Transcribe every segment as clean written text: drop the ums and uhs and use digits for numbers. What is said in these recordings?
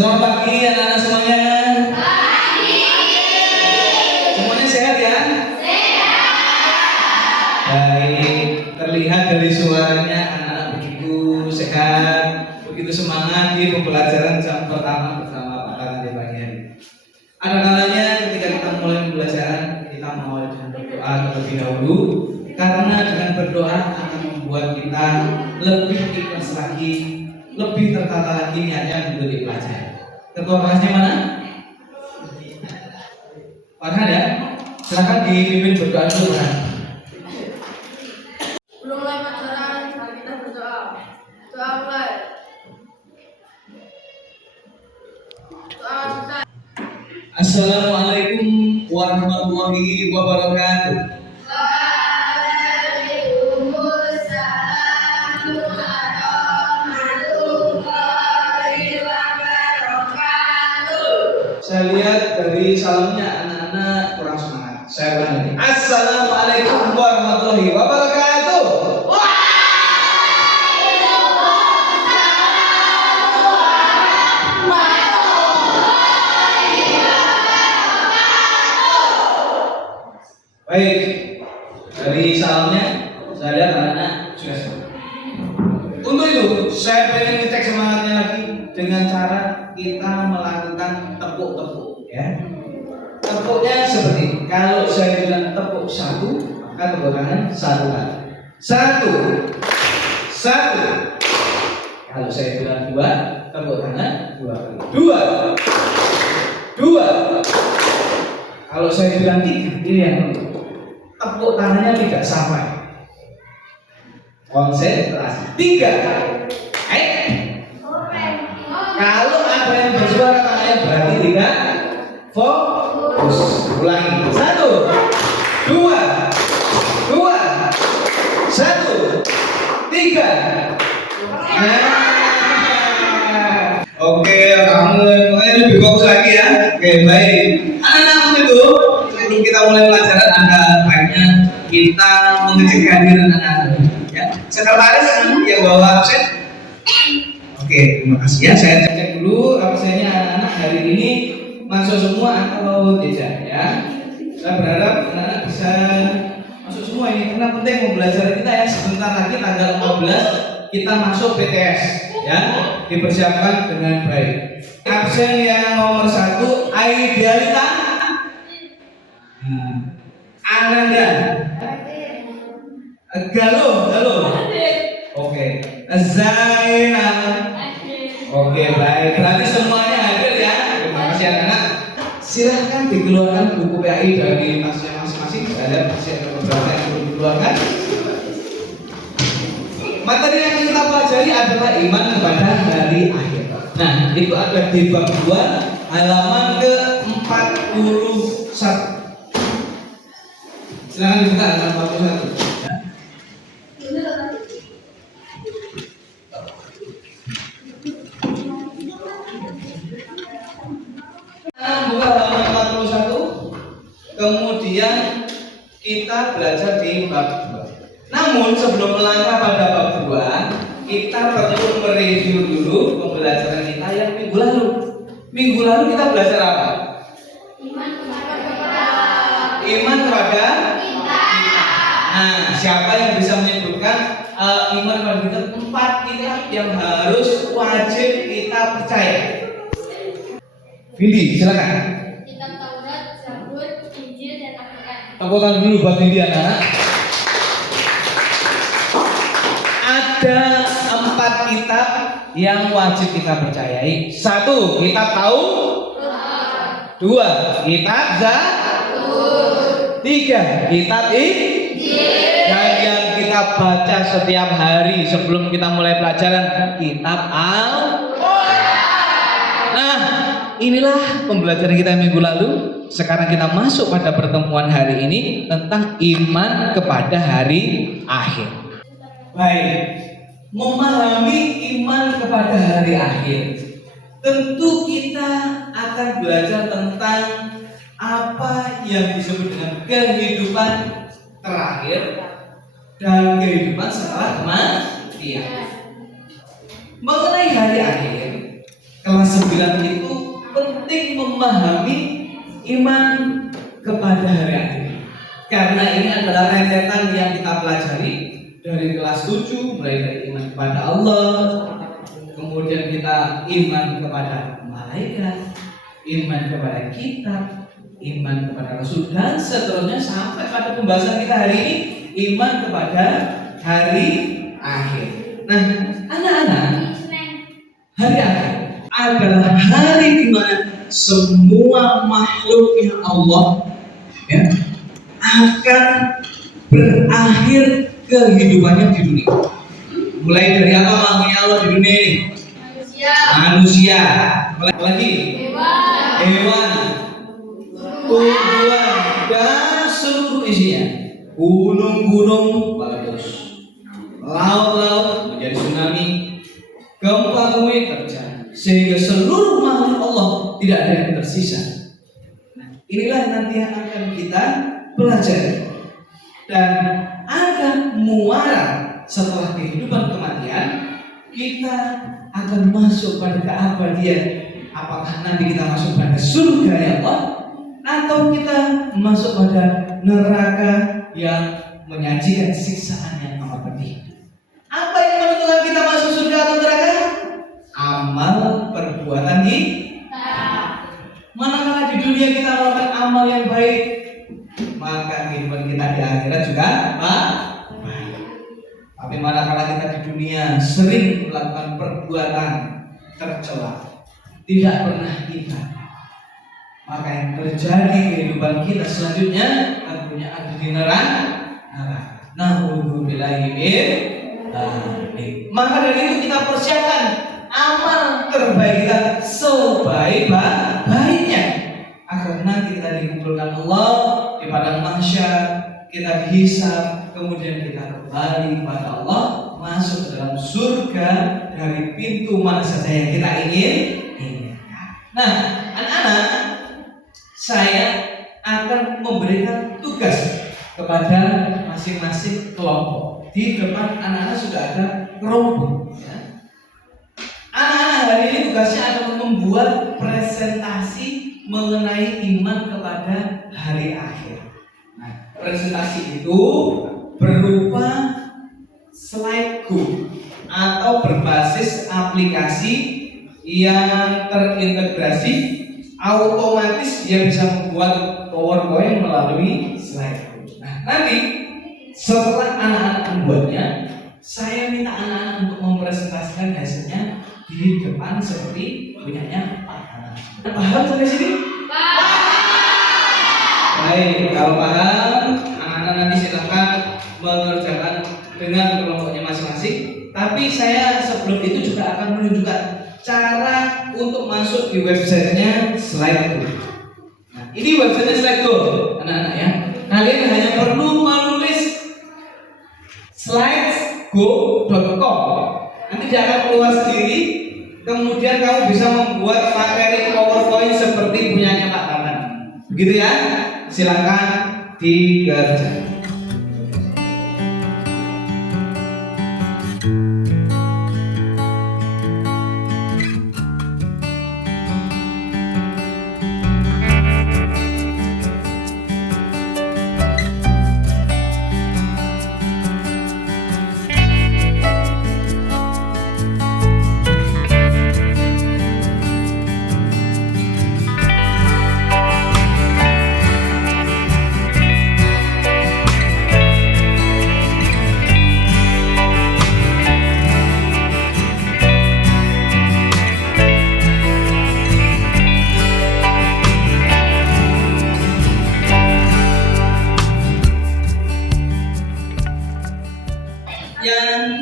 Selamat pagi anak-anak semuanya. Pagi. Semuanya sehat ya? Sehat. Baik, terlihat dari suaranya anak-anak begitu sehat, begitu semangat di pembelajaran jam pertama bersama Pak Kakak di pagi hari. Ada kalanya ketika kita mulai pembelajaran, kita mau dengan berdoa terlebih dahulu, karena dengan berdoa akan membuat kita lebih ikhlas lagi, lebih tertata lagi niatnya untuk dipelajari. Ketua kelasnya mana? Farhan ya? Silahkan dipimpin berdoa dulu kan? Belum mulai pelajaran, mari kita berdoa. Doa mulai. Doa selesai. Assalamualaikum warahmatullahi wabarakatuh. Waalaikumsalam warahmatullahi wabarakatuh. Saya lihat dari salamnya anak-anak kurang semangat. Saya ulang lagi. Assalamualaikum warahmatullahi wabarakatuh. Baik, dari salamnya saya lihat anak-anak sudah semangat. Untuk itu, saya pengen ngecek semangatnya lagi dengan cara kita melakukan tepuk-tepuk, ya. Tepuknya seperti kalau saya bilang tepuk satu, maka tepuk tangan satu kali. Satu, satu. Kalau saya bilang dua, tepuk tangan dua kali. Dua, dua. Kalau saya bilang tiga, ini yang penting. Tepuk tangannya tidak sampai. Konsentrasi. Tiga. Kalau ada yang bersuara tangannya berarti tidak fokus. Ulangi. Satu, dua, dua, satu, tiga. Nah. Oke, kamu lebih fokus lagi ya. Oke, baik. Anak-anak itu sebelum kita mulai pelajaran ada baiknya kita mengecek kehadiran anak-anak. Ya, sekretaris yang bawa absen. Oke, terima kasih ya. Saya cek dulu absennya anak-anak hari ini masuk semua atau tidak ya. Saya berharap anak-anak bisa masuk semua ini karena penting pembelajaran kita ya. Sebentar lagi tanggal 15 kita masuk PTS ya. Dipersiapkan dengan baik. Absen yang nomor 1 Aidialita, Ananda, Galuh. Oke, Zainal. Oke, baik. Berarti semuanya hadir ya. Terima kasih anak-anak. Silahkan dikeluarkan buku PAI dari tasnya masing-masing. Ada masih ada beberapa yang belum dikeluarkan. Materi yang kita pelajari adalah iman kepada hari akhir. Nah, itu ada di bab 2 halaman ke-41. Silahkan dibuka halaman 41. Buka halaman 41. Kemudian kita belajar di bab 2. Namun sebelum melangkah pada bab 2, kita perlu mereview dulu pembelajaran kita yang minggu lalu. Minggu lalu kita belajar apa? Iman kepada kita. Nah, siapa yang bisa menyebutkan iman kepada kita? 4 kitab yang harus wajib kita percaya. Vindi, silakan. Kitab Taurat, Zabur, Injil, dan Al-Quran. Tepuk tangan dulu buat Vindi anak. Ada 4 kitab yang wajib kita percayai. 1, kitab Taurat. 2, kitab Zabur. 3, kitab Injil. Dan yang kita baca setiap hari sebelum kita mulai pelajaran, kitab Al-Quran. Nah, inilah pembelajaran kita minggu lalu. Sekarang kita masuk pada pertemuan hari ini tentang iman kepada hari akhir. Baik, memahami iman kepada hari akhir, tentu kita akan belajar tentang apa yang disebut dengan kehidupan terakhir dan kehidupan setelah kematian. Mengenai hari akhir, kelas 9 bilang itu penting memahami iman kepada hari akhir. Karena ini adalah rentetan yang kita pelajari dari kelas 7, mulai dari iman kepada Allah, kemudian kita iman kepada malaikat, iman kepada kitab, iman kepada Rasul, dan seterusnya sampai pada pembahasan kita hari ini, iman kepada hari akhir. Nah, anak-anak, hari akhir adalah hari di mana semua makhluknya Allah ya, akan berakhir kehidupannya di dunia. Mulai dari apa makhluknya Allah di dunia ini? Manusia. Apalagi? Hewan. Tumbuhan dan seluruh isinya. Gunung-gunung meletus, laut-laut menjadi tsunami, gempa bumi terjadi, sehingga seluruh makhluk Allah tidak ada yang tersisa. Inilah nanti yang akan kita pelajari, dan ada muara setelah kehidupan kematian. Kita akan masuk pada keabadian. Apakah nanti kita masuk pada surga ya Allah, atau kita masuk pada neraka yang menyajikan siksaan yang amat pedih? Apa yang menentukan kita masuk surga atau neraka? Amal perbuatan kita. Manakala di dunia kita melakukan amal yang baik, maka kehidupan kita di akhirat juga baik. Tapi manakala kita di dunia sering melakukan perbuatan tercela, tidak pernah ibadah, maka yang terjadi kehidupan kita selanjutnya tentunya ada di neraka. Na'udzubillahi min dzalik. Maka dari itu kita persiapkan amal terbaik kita sebaik-baiknya, agar nanti kita dikumpulkan Allah di padang mahsyar, kita dihisab, kemudian kita kembali kepada Allah, masuk ke dalam surga dari pintu mana saja yang kita ingin. Nah, anak-anak, saya akan memberikan tugas kepada masing-masing kelompok. Di depan anak-anak sudah ada kelompok. Ya. Anak-anak hari ini tugasnya adalah membuat presentasi mengenai iman kepada hari akhir. Nah, presentasi itu berupa slide go atau berbasis aplikasi yang terintegrasi, otomatis dia bisa membuat PowerPoint melalui slide. Nah, nanti setelah anak-anak membuatnya, saya minta anak-anak untuk mempresentasikan hasilnya di depan seperti punyanya Pak Hana. Paham sampai sini? Baik, kalau paham, anak-anak nanti silakan mengerjakan dengan kelompoknya masing-masing. Tapi saya sebelum itu juga akan menunjukkan cara untuk masuk di websitenya Slido. Nah, ini websitenya Slido, anak-anak ya. Kalian hanya perlu menulis slidesgo.com. Nanti dia akan keluar sendiri. Kemudian kamu bisa membuat materi PowerPoint seperti punyanya Pak Taman. Begitu ya? Silakan dikerjakan.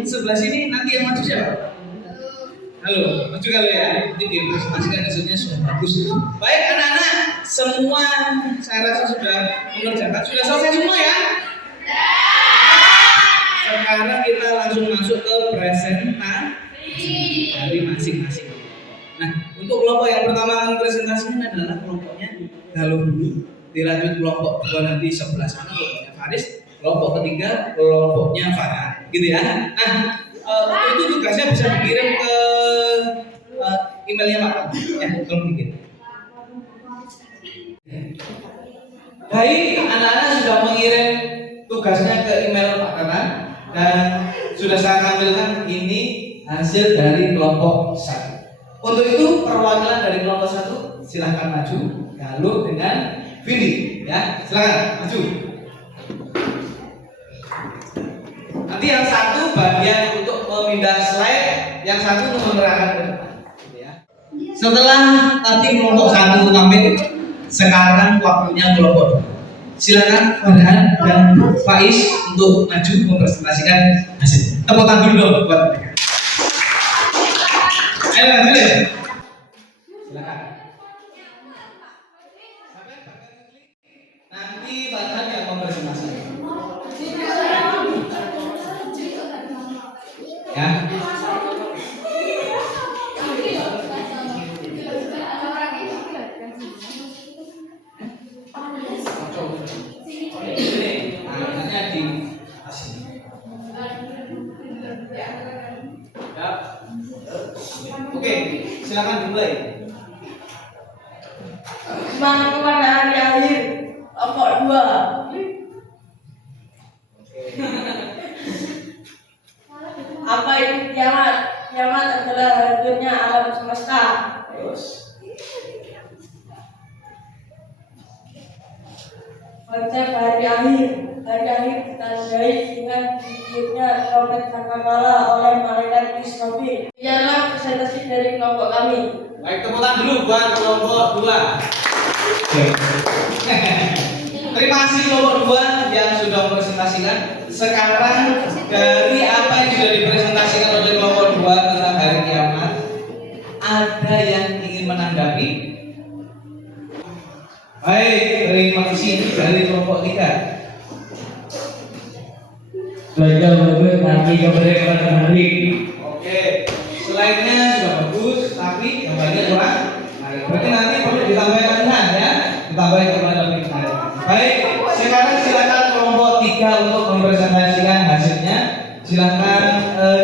Sebelah sini nanti yang maju siapa? Halo, maju kalau ya. Nanti dipresentasikan hasilnya sudah bagus. Baik anak-anak, semua saya rasa sudah mengerjakan. Sudah selesai semua ya? Sekarang kita langsung masuk ke presentasi dari masing-masing. Nah, untuk kelompok yang pertama akan presentasinya adalah kelompoknya Galuh dulu. Dilanjut kelompok 2 nanti sebelah sana kelompoknya Faris. Kelompok ketiga kelompoknya Farhan, gitu ya. Nah, itu tugasnya bisa dikirim ke email emailnya Pak Tatang. Ya, tolong bikin. Baik, anak-anak sudah mengirim tugasnya ke email Pak Tatang dan sudah saya tampilkan ini hasil dari kelompok 1. Untuk itu perwakilan dari kelompok 1 silahkan maju, Galuh dengan Vindi, ya silahkan maju. Nanti yang satu bagian untuk memindah slide, yang satu untuk menerangkan ke depan. Ya. Setelah tadi kelompok 1 tampil, sekarang waktunya kelompok 2. Silakan Farhan dan Faiz untuk maju mempresentasikan hasil. Tepuk tangan dulu dong buat mereka. Ayo maju deh. Silakan. Nanti Farhan yang mempresentasikan. Ya. Tangannya di atas sini. Ya. Oke, silakan dimulai. Semangat kepada hari akhir kelompok 2. Apa itu kiamat? Kiamat adalah hancurnya alam semesta. Terus. Konsep hari akhir. Hari akhir ditandai dengan digigitnya trompet sangkakala oleh malaikat Israfil. Ialah presentasi dari kelompok kami. Baik, tepuk tangan dulu buat kelompok 2. Terima kasih kelompok 2 yang sudah mempresentasikan. Sekarang dari apa yang sudah dipresentasikan oleh kelompok 2 tentang hari kiamat, ada yang ingin menanggapi? Baik, terima kasih dari kelompok 3. Belajar bagus nanti kepada hari. Oke, slide-nya sudah bagus, tapi gambarnya kurang. Berarti nanti perlu ditambahkan ya, ditambahkan kepada lebih menarik. Baik, sekarang silakan kelompok 3 untuk mempresentasikan hasilnya. Silakan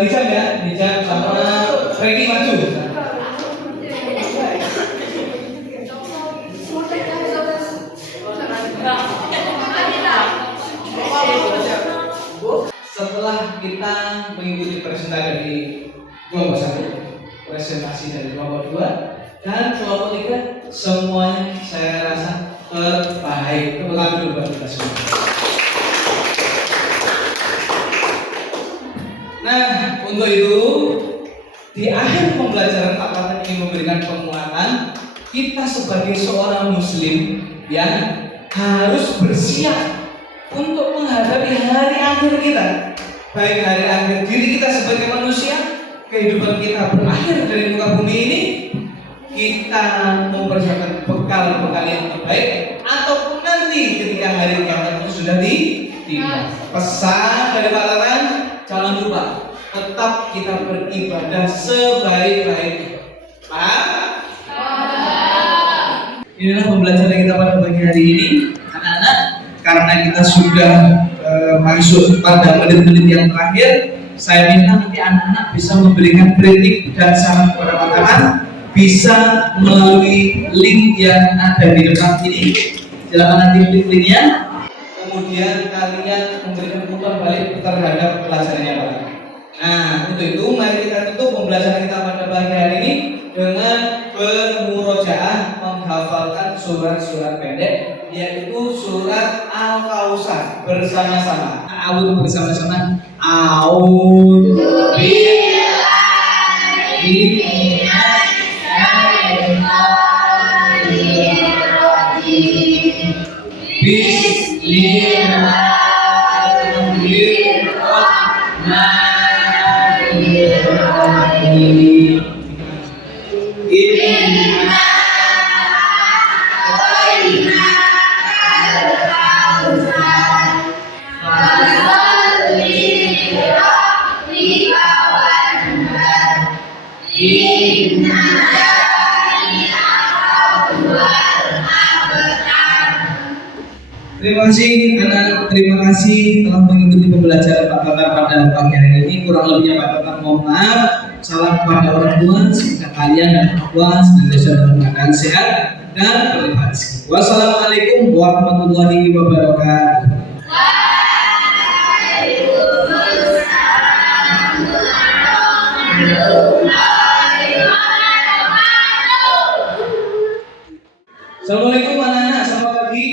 Nizam ya, Nizam sama Freddy maju. Setelah kita mengikuti presentasi dari kelompok 1, presentasi dari kelompok 2 dan kelompok 3, semuanya saya rasa terbaik. Tepuk tangan dulu buat kita semua. Nah, untuk itu di akhir pembelajaran Pak Tatang ingin memberikan penguatan. Kita sebagai seorang muslim yang harus bersiap untuk menghadapi hari akhir kita, baik hari akhir diri kita sebagai manusia, kehidupan kita berakhir dari muka bumi ini, kita mempersiapkan bekal-bekal yang terbaik, ataupun nanti ketika hari kiamat itu sudah tiba. Pesan dari Pak Tatang, jangan lupa tetap kita beribadah sebaik-baiknya. Paham? Inilah pembelajaran kita pada pagi hari ini, anak-anak. Karena kita sudah masuk pada menit-menit yang terakhir, saya minta nanti anak-anak bisa memberikan kritik dan saran kepada Pak Tatang, bisa melalui link yang ada di depan ini. Silakan nanti klik linknya, kemudian kalian memberikan umpan balik terhadap pelajarannya Pak Tatang. Nah, untuk itu mari kita tutup pembelajaran kita pada pagi hari ini dengan bermurojaah menghafalkan surat-surat pendek, yaitu surat Al-Kausar bersama-sama. A'udzu bersama-sama. A'udzu billahi minasyaitonir rajim. Bismillahirrahmanirrahim. Inna Terima kasih anak, terima kasih telah mengikuti pembelajaran Pak Tatang pada pagi hari ini. Kurang lebihnya Pak Tatang mohon maaf. salam kepada orang tua, semoga kalian dan orang tua senantiasa dalam keadaan sehat dan berlimpah rezeki. Wassalamualaikum warahmatullahi wabarakatuh. Assalamualaikum anak-anak, selamat pagi.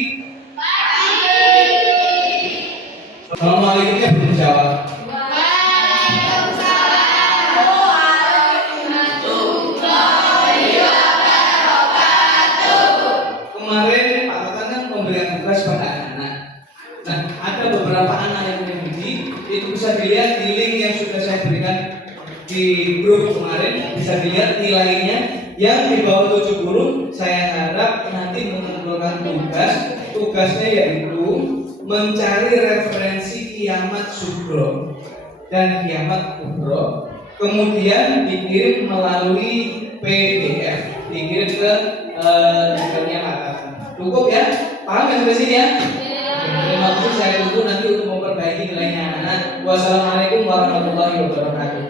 Assalamualaikumnya belum jawab. Kemarin Pak Tatang kan memberikan tugas pada anak-anak. Nah, ada beberapa anak yang mengikuti, itu bisa dilihat di link yang sudah saya berikan di grup kemarin, bisa dilihat nilainya yang di bawah 70. Saya harap nanti mengumpulkan tugasnya yaitu mencari referensi kiamat sugro dan kiamat kubro, kemudian dikirim melalui PDF, dikirim ke emailnya Pak Tatang. Cukup ya? Paham ya sampai sini ya? Terima kasih, saya tunggu nanti untuk memperbaiki nilainya anak. Wassalamualaikum warahmatullahi wabarakatuh.